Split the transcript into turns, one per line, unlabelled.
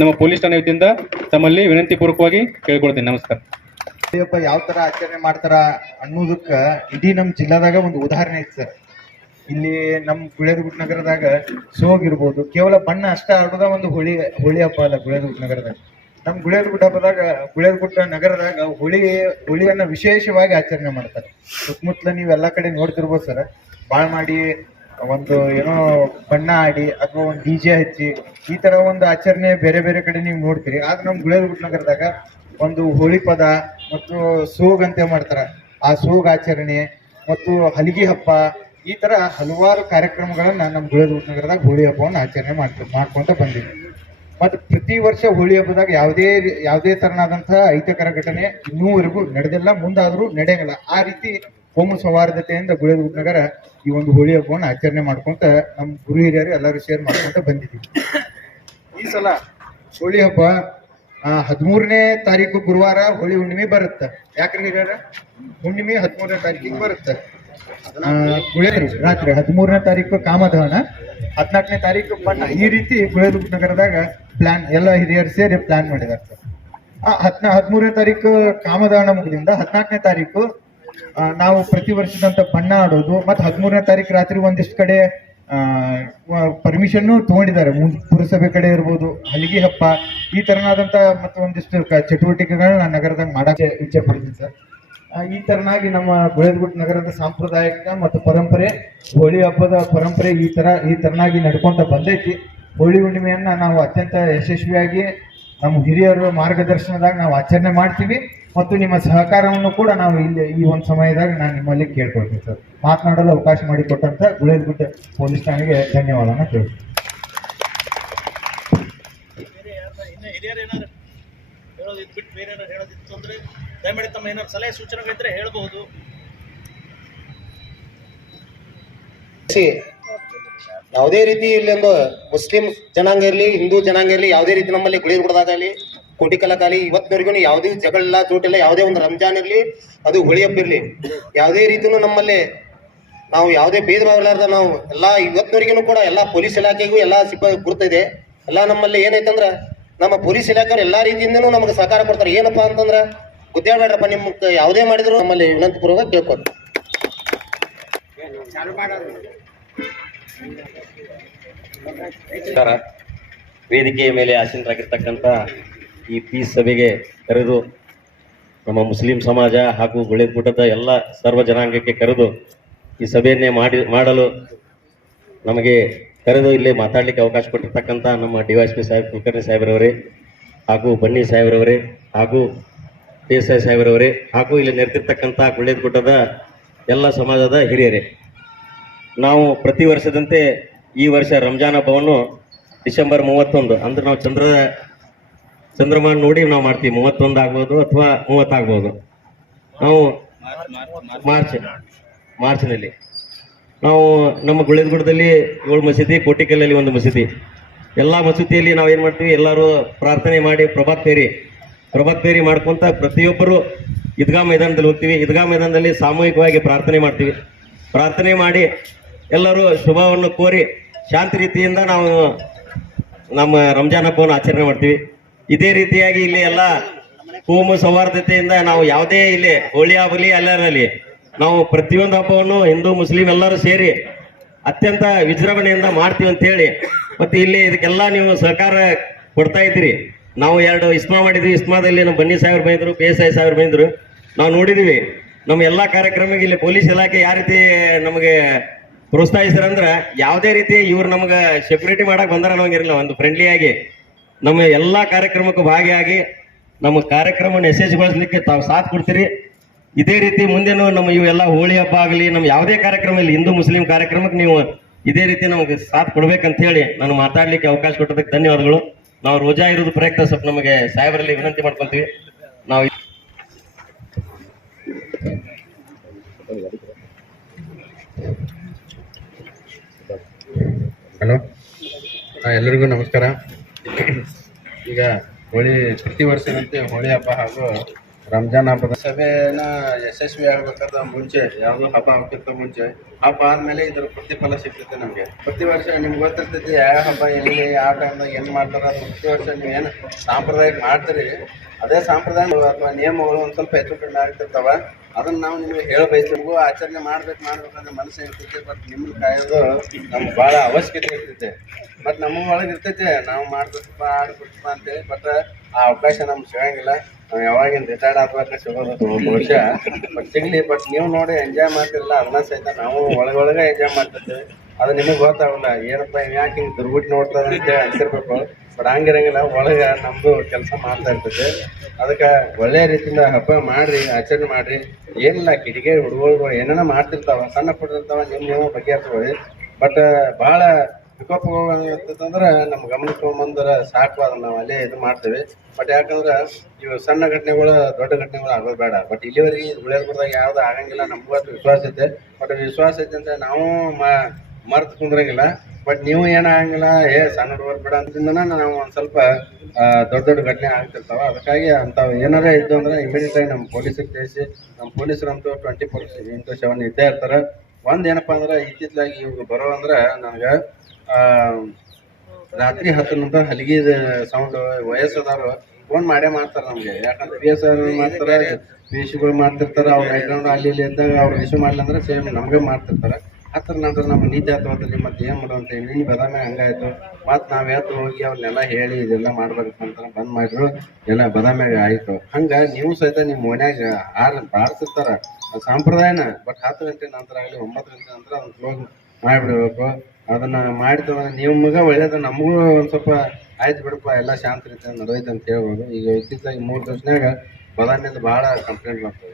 ನಮ್ಮ ಪೊಲೀಸ್ ಠಾಣೆ ವತಿಯಿಂದ ತಮ್ಮಲ್ಲಿ ವಿನಂತಿ ಪೂರ್ವಕವಾಗಿ ಕೇಳ್ಕೊಳ್ತೀನಿ. ನಮಸ್ಕಾರ.
ಯಾವ ತರ ಆಚರಣೆ ಮಾಡ್ತಾರ ಅನ್ನೋದಕ್ಕ ಇಡೀ ನಮ್ಮ ಜಿಲ್ಲಾದಾಗ ಒಂದು ಉದಾಹರಣೆ ಐತಿ ಸರ್. ಇಲ್ಲಿ ನಮ್ಮ ಗುಳೇದಗುಟ್ ನಗರದಾಗ ಸೋಗ್ ಇರ್ಬೋದು. ಕೇವಲ ಬಣ್ಣ ಅಷ್ಟೇ ಆಡೋದ ಒಂದು ಹೋಳಿ ಹೋಳಿ ಹಬ್ಬ ಅಲ್ಲ ಗುಳೇದಗುಟ್ ನಗರದಾಗ. ನಮ್ಮ ಗುಳೇದಗುಟ್ ಹಬ್ಬದಾಗ ಗುಳೇದಗುಟ್ಟ ನಗರದಾಗ ಹೋಳಿ, ಹೋಳಿಯನ್ನ ವಿಶೇಷವಾಗಿ ಆಚರಣೆ ಮಾಡ್ತಾರೆ. ಸುತ್ತಮುತ್ತಲ ನೀವು ಎಲ್ಲ ಕಡೆ ನೋಡ್ತಿರ್ಬೋದು ಸರ್. ಬಾಳ್ ಮಾಡಿ ಒಂದು ಏನೋ ಬಣ್ಣ ಆಡಿ ಅಥವಾ ಒಂದು ಡಿ ಜೆ ಹಚ್ಚಿ ಈ ತರ ಒಂದು ಆಚರಣೆ ಬೇರೆ ಬೇರೆ ಕಡೆ ನೀವು ನೋಡ್ತೀರಿ. ಆದ್ರೆ ನಮ್ಮ ಗುಳೇದಗುಟ್ ನಗರದಾಗ ಒಂದು ಹೋಳಿ ಪದ ಮತ್ತು ಸೋಗ್ ಅಂತ ಮಾಡ್ತಾರ. ಆ ಸೋಗ್ ಆಚರಣೆ ಮತ್ತು ಹಲಗಿ ಹಬ್ಬ ಈ ತರ ಹಲವಾರು ಕಾರ್ಯಕ್ರಮಗಳನ್ನ ನಮ್ಮ ಗುಳೇದಗುಟ್ ನಗರದಾಗ ಹೋಳಿ ಹಬ್ಬವನ್ನು ಆಚರಣೆ ಮಾಡ್ತೀವಿ ಮಾಡ್ಕೊಂತ ಬಂದಿವಿ. ಮತ್ತು ಪ್ರತಿ ವರ್ಷ ಹೋಳಿ ಹಬ್ಬದಾಗ ಯಾವುದೇ ಯಾವುದೇ ತರನಾದಂತಹ ಅಹಿತಕರ ಘಟನೆ ಇನ್ನೂವರೆಗೂ ನಡೆದಿಲ್ಲ, ಮುಂದಾದ್ರೂ ನಡೆಯಲ್ಲ ಆ ರೀತಿ ಕೋಮು ಸೌಹಾರ್ದತೆಯಿಂದ ಗುಳೇದಗುಟ್ ನಗರ ಈ ಒಂದು ಹೋಳಿ ಹಬ್ಬವನ್ನು ಆಚರಣೆ ಮಾಡ್ಕೊಂತ ನಮ್ಮ ಗುರು ಹಿರಿಯರು ಎಲ್ಲರೂ ಶೇರ್ ಮಾಡ್ಕೊಂತ ಬಂದಿದ್ದೀವಿ. ಈ ಸಲ ಹೋಳಿ ಹಬ್ಬ ಹದಿಮೂರನೇ ತಾರೀಕು ಗುರುವಾರ ಹೋಳಿ ಹುಣ್ಣಿಮೆ ಬರುತ್ತೆ. ಯಾಕ್ರಿ ಹಿರಿಯರ? ಹುಣ್ಣಿಮೆ ಹದಿಮೂರನೇ ತಾರೀಕಿಗೆ ಬರುತ್ತೆ. ಗುಳೇರು ರಾತ್ರಿ ಹದಿಮೂರನೇ ತಾರೀಕು ಕಾಮದಹನ ಹದಿನಾಲ್ಕನೇ ತಾರೀಕು ಬಣ್ಣ ಈ ರೀತಿ ಗುಳೇದುರ್ಗ ನಗರದಾಗ ಪ್ಲಾನ್ ಎಲ್ಲ ಹಿರಿಯರು ಸೇರಿ ಪ್ಲಾನ್ ಮಾಡಿದಾರೆ. ಹದ್ನಾ, ಹದಿಮೂರನೇ ತಾರೀಕು ಕಾಮದಹನ ಮುಗಿದಿಂದ ಹದಿನಾಲ್ಕನೇ ತಾರೀಕು ನಾವು ಪ್ರತಿ ವರ್ಷದಂತ ಬಣ್ಣ ಆಡೋದು, ಮತ್ತು ಹದಿಮೂರನೇ ತಾರೀಕು ರಾತ್ರಿ ಒಂದಿಷ್ಟು ಕಡೆ ಪರ್ಮಿಷನ್ ತಗೊಂಡಿದ್ದಾರೆ. ಪುರಸಭೆ ಕಡೆ ಇರ್ಬೋದು, ಹಲಿಗೆ ಹಬ್ಬ, ಈ ತರನಾದಂತ ಮತ್ತು ಒಂದಿಷ್ಟು ಚಟುವಟಿಕೆಗಳನ್ನ ನಗರದಾಗ ಮಾಡಕ್ಕೆ ಇಚ್ಛೆ ಪಡ್ತೀನಿ ಸರ್. ಈ ತರನಾಗಿ ನಮ್ಮ ಗುಳೇದಗುಟ್ ನಗರದ ಸಾಂಪ್ರದಾಯಿಕ ಮತ್ತು ಪರಂಪರೆ, ಹೋಳಿ ಹಬ್ಬದ ಪರಂಪರೆ ಈ ತರ, ಈ ತರನಾಗಿ ನಡ್ಕೊಂತ ಬಂದೈತಿ. ಹೋಳಿ ಹುಣ್ಣಿಮೆಯನ್ನ ನಾವು ಅತ್ಯಂತ ಯಶಸ್ವಿಯಾಗಿ ನಮ್ಮ ಹಿರಿಯರ ಮಾರ್ಗದರ್ಶನದಾಗ ನಾವು ಆಚರಣೆ ಮಾಡ್ತೀವಿ. ಮತ್ತು ನಿಮ್ಮ ಸಹಕಾರವನ್ನು ಕೂಡ ನಾವು ಇಲ್ಲಿ ಈ ಒಂದು ಸಮಯದಾಗ ನಾನು ನಿಮ್ಮಲ್ಲಿ ಕೇಳ್ಕೊಳ್ತೀನಿ ಸರ್. ಮಾತನಾಡಲು ಅವಕಾಶ ಮಾಡಿಕೊಟ್ಟಂತ ಗುಳೇದಗುಡ್ಡ ಪೊಲೀಸ್ ಠಾಣೆಗೆ ಧನ್ಯವಾದನ ಕೇಳ್ತೀನಿ
ಬೇರೆ ಹೇಳೋದಿತ್ತು ಅಂದರೆ ದಯಮಾಡಿ ತಮ್ಮ ಏನಾರು ಸಲಹೆ
ಯಾವುದೇ ರೀತಿ ಇಲ್ಲೊಂದು ಮುಸ್ಲಿಂ ಜನಾಂಗ ಇರಲಿ, ಹಿಂದೂ ಜನಾಂಗ ಇರಲಿ, ಯಾವುದೇ ರೀತಿ ನಮ್ಮಲ್ಲಿ ಕೋಟಿಕಲಕಾಲಿ ಇವತ್ತಿನವರೆಗೂ ಯಾವುದೇ ಜಗಳ ಜೋಟಿಲ್ಲ ಯಾವುದೇ ಒಂದು ರಂಜಾನ್ ಇರಲಿ, ಅದು ಹೋಳಿ ಹಬ್ಬ ಇರಲಿ. ಯಾವುದೇ ರೀತಿನೂ ನಮ್ಮಲ್ಲಿ ನಾವು ಯಾವುದೇ ಭೇದ ಭಾವ ನಾವು ಎಲ್ಲ ಇವತ್ತಿನವರೆಗೂ ಕೂಡ ಎಲ್ಲ ಪೊಲೀಸ್ ಇಲಾಖೆಗೂ ಎಲ್ಲ ಸಿಬ್ಬಂದಿ ಗುರ್ತಿದೆ. ಎಲ್ಲ ನಮ್ಮಲ್ಲಿ ಏನೈತಂದ್ರೆ ನಮ್ಮ ಪೊಲೀಸ್ ಇಲಾಖೆ ಎಲ್ಲ ರೀತಿಯಿಂದನೂ ನಮಗೆ ಸಹಕಾರ ಕೊಡ್ತಾರೆ. ಏನಪ್ಪ ಅಂತಂದ್ರೆ ಗುದ್ದಾಡ್ಬೇಡ್ರಪ್ಪ ನಿಮ್ಗೆ ಯಾವುದೇ ಮಾಡಿದ್ರು ನಮ್ಮಲ್ಲಿ ವಿನಂತಿ ಪೂರ್ವಕ ಕೇಳ್ಕೊಂಡು
ವೇದಿಕೆಯ ಮೇಲೆ ಆಸೀನರಾಗಿರ್ತಕ್ಕಂಥ ಈ ಪೀಸ್ ಸಭೆಗೆ ಕರೆದು ನಮ್ಮ ಮುಸ್ಲಿಂ ಸಮಾಜ ಹಾಗೂ ಗುಳೇದಗುಡ್ಡದ ಎಲ್ಲ ಸರ್ವ ಜನಾಂಗಕ್ಕೆ ಕರೆದು ಈ ಸಭೆಯನ್ನೇ ಮಾಡಿ, ಮಾಡಲು ನಮಗೆ ಕರೆದು ಇಲ್ಲಿ ಮಾತಾಡಲಿಕ್ಕೆ ಅವಕಾಶ ಕೊಟ್ಟಿರ್ತಕ್ಕಂಥ ನಮ್ಮ ಡಿ ವೈ ಎಸ್ ಪಿ ಸಾಹೇಬ್ ಕುಲಕರ್ಣಿ ಸಾಹೇಬ್ರವರೇ ಹಾಗೂ ಬನ್ನಿ ಸಾಹೇಬ್ರವರೇ ಹಾಗೂ ದೇಸಾಯಿ ಸಾಹೇಬ್ರವರೇ ಹಾಗೂ ಇಲ್ಲಿ ನೆರೆದಿರ್ತಕ್ಕಂಥ ಗುಳೇದಗುಡ್ಡದ ಎಲ್ಲ ಸಮಾಜದ ಹಿರಿಯರೇ. ನಾವು ಪ್ರತಿ ವರ್ಷದಂತೆ ಈ ವರ್ಷ ರಂಜಾನ್ ಹಬ್ಬವನ್ನು ಡಿಸೆಂಬರ್ ಮೂವತ್ತೊಂದು, ಅಂದ್ರೆ ನಾವು ಚಂದ್ರ ಚಂದ್ರಮಾನ ನೋಡಿ ನಾವು ಮಾಡ್ತೀವಿ. ಮೂವತ್ತೊಂದು ಆಗ್ಬೋದು ಅಥವಾ ಮೂವತ್ತಾಗ್ಬೋದು ನಾವು ಮಾರ್ಚ್, ಮಾರ್ಚ್ನಲ್ಲಿ. ನಾವು ನಮ್ಮ ಗುಳೇದಗುಡದಲ್ಲಿ ಏಳು ಮಸೀದಿ, ಕೋಟಿಕಲ್ಲಲ್ಲಿ ಒಂದು ಮಸೀದಿ. ಎಲ್ಲ ಮಸೀದಿಯಲ್ಲಿ ನಾವು ಏನು ಮಾಡ್ತೀವಿ? ಎಲ್ಲರೂ ಪ್ರಾರ್ಥನೆ ಮಾಡಿ ಪ್ರಭಾತ್ ಫೇರಿ. ಪ್ರಭಾತ್ ಫೇರಿ ಮಾಡ್ಕೊಂತ ಪ್ರತಿಯೊಬ್ಬರು ಈದ್ಗಾ ಮೈದಾನದಲ್ಲಿ ಹೋಗ್ತೀವಿ. ಈದ್ಗಾ ಮೈದಾನದಲ್ಲಿ ಸಾಮೂಹಿಕವಾಗಿ ಪ್ರಾರ್ಥನೆ ಮಾಡ್ತೀವಿ. ಪ್ರಾರ್ಥನೆ ಮಾಡಿ ಎಲ್ಲರೂ ಶುಭವನ್ನು ಕೋರಿ ಶಾಂತಿ ರೀತಿಯಿಂದ ನಾವು ನಮ್ಮ ರಂಜಾನ್ ಹಬ್ಬವನ್ನು ಆಚರಣೆ ಮಾಡ್ತೀವಿ. ಇದೇ ರೀತಿಯಾಗಿ ಇಲ್ಲಿ ಎಲ್ಲ ಕೋಮು ಸೌಹಾರ್ದತೆಯಿಂದ ನಾವು ಯಾವುದೇ ಇಲ್ಲಿ ಹೋಳಿ ಆಗಲಿ ಅಲ್ಲರಲ್ಲಿ ನಾವು ಪ್ರತಿಯೊಂದು ಹಬ್ಬವನ್ನು ಹಿಂದೂ, ಮುಸ್ಲಿಂ ಎಲ್ಲರೂ ಸೇರಿ ಅತ್ಯಂತ ವಿಜೃಂಭಣೆಯಿಂದ ಮಾಡ್ತೀವಿ ಅಂತ ಹೇಳಿ ಮತ್ತೆ ಇಲ್ಲಿ ಇದಕ್ಕೆಲ್ಲ ನೀವು ಸಹಕಾರ ಕೊಡ್ತಾ ಇದ್ದೀರಿ. ನಾವು ಎರಡು ಇಸ್ಮಾ ಮಾಡಿದ್ವಿ. ಇಸ್ಮಾದಲ್ಲಿ ನಮ್ಮ ಬನ್ನಿ ಸಾಹೇಬ್ರು ಬೈದ್ರು ಪಿ ಎಸ್ ಐ ಸಾವಿರ ಬೈದ್ರು ನಾವು ನೋಡಿದೀವಿ ನಮ್ಮ ಎಲ್ಲ ಕಾರ್ಯಕ್ರಮಕ್ಕೆ ಇಲ್ಲಿ ಪೊಲೀಸ್ ಇಲಾಖೆ ಯಾವ ರೀತಿ ನಮಗೆ ಪ್ರೋತ್ಸಾಹಿಸ್ರಂದ್ರ ಯಾವುದೇ ರೀತಿ ಇವ್ರು ನಮ್ಗೆ ಸೆಕ್ಯೂರಿಟಿ ಮಾಡಕ್ ಬಂದಾರ ಅನ್ನೋಂಗಿರಲಿಲ್ಲ ಒಂದು ಫ್ರೆಂಡ್ಲಿ ಆಗಿ ನಮ್ಮ ಎಲ್ಲಾ ಕಾರ್ಯಕ್ರಮಕ್ಕೂ ಭಾಗಿಯಾಗಿ ನಮ್ಮ ಕಾರ್ಯಕ್ರಮವನ್ನು ಯಶಸ್ವಿಗೊಳಿಸ್ಲಿಕ್ಕೆ ತಾವು ಸಾಥ್ ಕೊಡ್ತೀರಿ. ಇದೇ ರೀತಿ ಮುಂದೆನೂ ನಮ್ಮ ಇವೆಲ್ಲ ಹೋಳಿ ಹಬ್ಬ ಆಗಲಿ, ನಮ್ಮ ಯಾವುದೇ ಕಾರ್ಯಕ್ರಮ ಇಲ್ಲಿ, ಹಿಂದೂ ಮುಸ್ಲಿಂ ಕಾರ್ಯಕ್ರಮಕ್ಕೆ ನೀವು ಇದೇ ರೀತಿ ನಮಗೆ ಸಾಥ್ ಕೊಡ್ಬೇಕಂತ ಹೇಳಿ ನಾನು ಮಾತಾಡ್ಲಿಕ್ಕೆ ಅವಕಾಶ ಕೊಟ್ಟದಕ್ಕೆ ಧನ್ಯವಾದಗಳು. ನಾವು ರೋಜಾ ಇರೋದು ಪ್ರಯತ್ನ ಸ್ವಲ್ಪ ನಮಗೆ ಸಾಹೇಬರಲ್ಲಿ ವಿನಂತಿ ಮಾಡ್ಕೊಂತೀವಿ ನಾವು
ಹಲೋ. ಎಲ್ಲರಿಗೂ ನಮಸ್ಕಾರ. ಈಗ ಹೋಳಿ ಪ್ರತಿ ವರ್ಷದಂತೆ ಹೋಳಿ ಹಬ್ಬ ಹಾಗೂ ರಂಜಾನ್ ಹಬ್ಬದ ಸಭೆನ ಯಶಸ್ವಿ ಆಗ್ಬೇಕಾದ್ರೆ ಮುಂಚೆ ಯಾವುದೋ ಹಬ್ಬ ಆಗ್ತಿರ್ತ ಮುಂಚೆ, ಹಬ್ಬ ಆದ್ಮೇಲೆ ಇದ್ರ ಪ್ರತಿಫಲ ಸಿಗ್ತೈತೆ ನಮಗೆ. ಪ್ರತಿ ವರ್ಷ ನಿಮ್ಗೆ ಗೊತ್ತಿರ್ತೈತಿ ಯಾವ ಹಬ್ಬ, ಎಲ್ಲಿ, ಯಾವ ಟೈಮ್ದಾಗ ಏನು ಮಾಡ್ತಾರ, ಪ್ರತಿ ವರ್ಷ ನೀವೇನು ಸಾಂಪ್ರದಾಯಿಕ ಮಾಡ್ತೀರಿ, ಅದೇ ಸಾಂಪ್ರದಾಯಿಕ ಅಥವಾ ನಿಯಮಗಳು ಒಂದು ಸ್ವಲ್ಪ ಹೆಚ್ಚು ಕಡಿಮೆ ಆಗ್ತಿರ್ತಾವ. ಅದನ್ನ ನಾವು ನಿಮಗೆ ಹೇಳ ಬಯಸ್ತೀವಿ. ಆಚರಣೆ ಮಾಡ್ಬೇಕು ಮಾಡ್ಬೇಕಂದ್ರೆ ಮನಸ್ಸು ಇರ್ತೈತೆ ಬಟ್ ನಿಮ್ಮ ಕಾಯೋದು ನಮ್ಗೆ ಭಾಳ ಅವಶ್ಯಕತೆ ಇರ್ತೈತೆ. ಬಟ್ ನಮ್ಮ ಒಳಗೆ ಇರ್ತೈತೆ ನಾವು ಮಾಡ್ಬೇಕಪ್ಪ ಆಡ್ಬೇಕಪ್ಪ ಅಂತೇಳಿ ಬಟ್ ಆ ಅವಕಾಶ ನಮ್ಗೆ ಸಿಗಂಗಿಲ್ಲ. ನಾವು ಯಾವಾಗಿನ ರಿಟೈರ್ಡ್ ಆದ್ಮೇಲೆ ಸಿಗೋದು ಬಹುಶಃ ಬಟ್ ಸಿಗ್ಲಿ ಬಟ್ ನೀವು ನೋಡಿ ಎಂಜಾಯ್ ಮಾಡ್ತಿರಲ್ಲ ಅದನ್ನ ಸಹಿತ ನಾವು ಒಳಗೊಳಗೆ ಎಂಜಾಯ್ ಮಾಡ್ತಿರ್ತೀವಿ. ಅದು ನಿಮಗೆ ಗೊತ್ತಾಗಲ್ಲ ಏನಪ್ಪ ಯಾಕೆ ಹಿಂಗೆ ದುರ್ಬಿಟ್ಟು ನೋಡ್ತಾರೆ ಅಂತೇಳಿ ಅನ್ಸಿರ್ಬೇಕು ಬಟ್ ಹಂಗಿರಂಗಿಲ್ಲ ಒಳಗೆ ಕೆಲಸ ಮಾಡ್ತಾ ಇರ್ತದೆ. ಅದಕ್ಕೆ ಒಳ್ಳೆ ರೀತಿಯಿಂದ ಹಬ್ಬ ಮಾಡ್ರಿ, ಆಚರಣೆ ಮಾಡ್ರಿ. ಏನಿಲ್ಲ, ಕಿಡಿಗೆ ಹುಡುಗರು ಏನೇನ ಮಾಡ್ತಿರ್ತಾವ, ಸಣ್ಣ ಪುಟ್ಟಿರ್ತಾವ ನಿಮ್ ನೀವು ಬಗೆಹರಿಸ್ಕೊಳ್ಳಿ ಬಟ್ ಭಾಳ ವಿಕೋಪಗಳಂತಂದ್ರೆ ನಮ್ಮ ಗಮನಕ್ಕೆ ತೊಗೊಂಬಂದ್ರೆ ಸಾಕು ಅದನ್ನ ನಾವು ಅಲ್ಲೇ ಇದು ಮಾಡ್ತೇವೆ. ಬಟ್ ಯಾಕಂದ್ರೆ ಇವು ಸಣ್ಣ ಘಟನೆಗಳು, ದೊಡ್ಡ ಘಟನೆಗಳು ಆಗೋದು ಬೇಡ. ಬಟ್ ಇಲ್ಲಿವರೆಗೆ ಉಳಿಯೋದ್ರದಾಗ ಯಾವ್ದು ಆಗಂಗಿಲ್ಲ ನಮಗೂ ವಿಶ್ವಾಸ ಐತೆ. ಬಟ್ ವಿಶ್ವಾಸ ಐತೆ ಅಂತ ನಾವು ಮರ್ತು ಕುಂದ್ರಂಗಿಲ್ಲ. ಬಟ್ ನೀವು ಏನಾಗಂಗಿಲ್ಲ ಏ, ಸಣ್ಣ ಹುಡುಗರು ಬೇಡ ನಾವು ಒಂದು ಸ್ವಲ್ಪ ದೊಡ್ಡ ದೊಡ್ಡ ಘಟನೆ ಆಗ್ತಿರ್ತಾವ. ಅದಕ್ಕಾಗಿ ಅಂಥವು ಏನಾರ ಇದ್ದು ಅಂದ್ರೆ ಇಮಿಡಿಯೇಟ್ ಆಗಿ ನಮ್ಮ ಪೊಲೀಸಿಗೆ ತಿಳಿಸಿ ನಮ್ಮ ಪೊಲೀಸರಂತೂ ಟ್ವೆಂಟಿ ಫೋರ್ ಇಂಟು ಸೆವೆನ್ ಇದ್ದೇ ಇರ್ತಾರೆ. ಒಂದು ಏನಪ್ಪ ಅಂದ್ರೆ ಇತ್ತಿತ್ತಲಾಗಿ ಇವ್ರು ಬರೋ ಅಂದ್ರೆ ನನಗೆ ರಾತ್ರಿ ಹತ್ತು ಹಲಗಿದ ಹಲಿಗೆ ಸೌಂಡ್ ವಯಸ್ಸದವರು ಫೋನ್ ಮಾಡೇ ಮಾಡ್ತಾರೆ ನಮಗೆ. ಯಾಕಂದ್ರೆ ಬಿ ಎಸ್ ಆರ್ ಮಾಡ್ತಾರೆ ಪಿ ಗಳು ಮಾಡ್ತಿರ್ತಾರೆ, ಅವ್ರ ಬ್ಯಾಕ್ಗ್ರೌಂಡ್ ಅಲ್ಲಿ ಇಲ್ಲಿ ಇದ್ದಾಗ ಅವ್ರು ರಿಸೀವ್ ಮಾಡಲಿಲ್ಲ ಅಂದ್ರೆ ಸೇಮ್ ನಮಗೆ ಮಾಡ್ತಿರ್ತಾರೆ. ಹತ್ತರ ನಂತರ ನಮ್ಮ ನೀತಿ ಹತ್ತುವತ್ತಲ್ಲಿ ಮತ್ತೆ ಏನು ಹೇಳಿ ನಿನ್ನ ಬದಾಮಿ ಹಂಗಾಯ್ತು. ಮತ್ತು ನಾವು ಯಾವತ್ತು ಹೋಗಿ ಅವ್ರನ್ನೆಲ್ಲ ಹೇಳಿ ಇದೆಲ್ಲ ಮಾಡ್ಬೇಕು ಅಂತ ಬಂದ್ ಮಾಡಿದ್ರು. ಎಲ್ಲ ಬದಾಮ್ಯಾಗ ಆಯಿತು. ಹಂಗೆ ನೀವು ಸಹಿತ ನಿಮ್ಮ ಮನ್ಯಾಗ ಆರ್ ಆ ಸಂಪ್ರದಾಯನ. ಬಟ್ ಹತ್ತು ಗಂಟೆ ನಂತರ ಆಗಲಿ, ಒಂಬತ್ತು ಗಂಟೆ ನಂತರ ಅದನ್ನ ಕ್ಲೋಸ್ ಮಾಡಿಬಿಡ್ಬೇಕು. ಅದನ್ನ ಮಾಡ್ತೇವೆ ನಿಮ್ಗೆ ಒಳ್ಳೇದು, ನಮಗೂ ಒಂದು ಸ್ವಲ್ಪ ಆಯ್ತು ಬಿಡಪ್ಪ, ಎಲ್ಲ ಶಾಂತ ರೀತಿಯಿಂದ ನಡೆದೈತೆ ಅಂತ ಹೇಳ್ಬೋದು. ಈಗ ಇತ್ತೀಚೆಗೆ ಮೂರು ದಿವಸನಾಗ ಬದಾಮಿಯಿಂದ ಭಾಳ ಕಂಪ್ಲೇಂಟ್ ಬರ್ತದೆ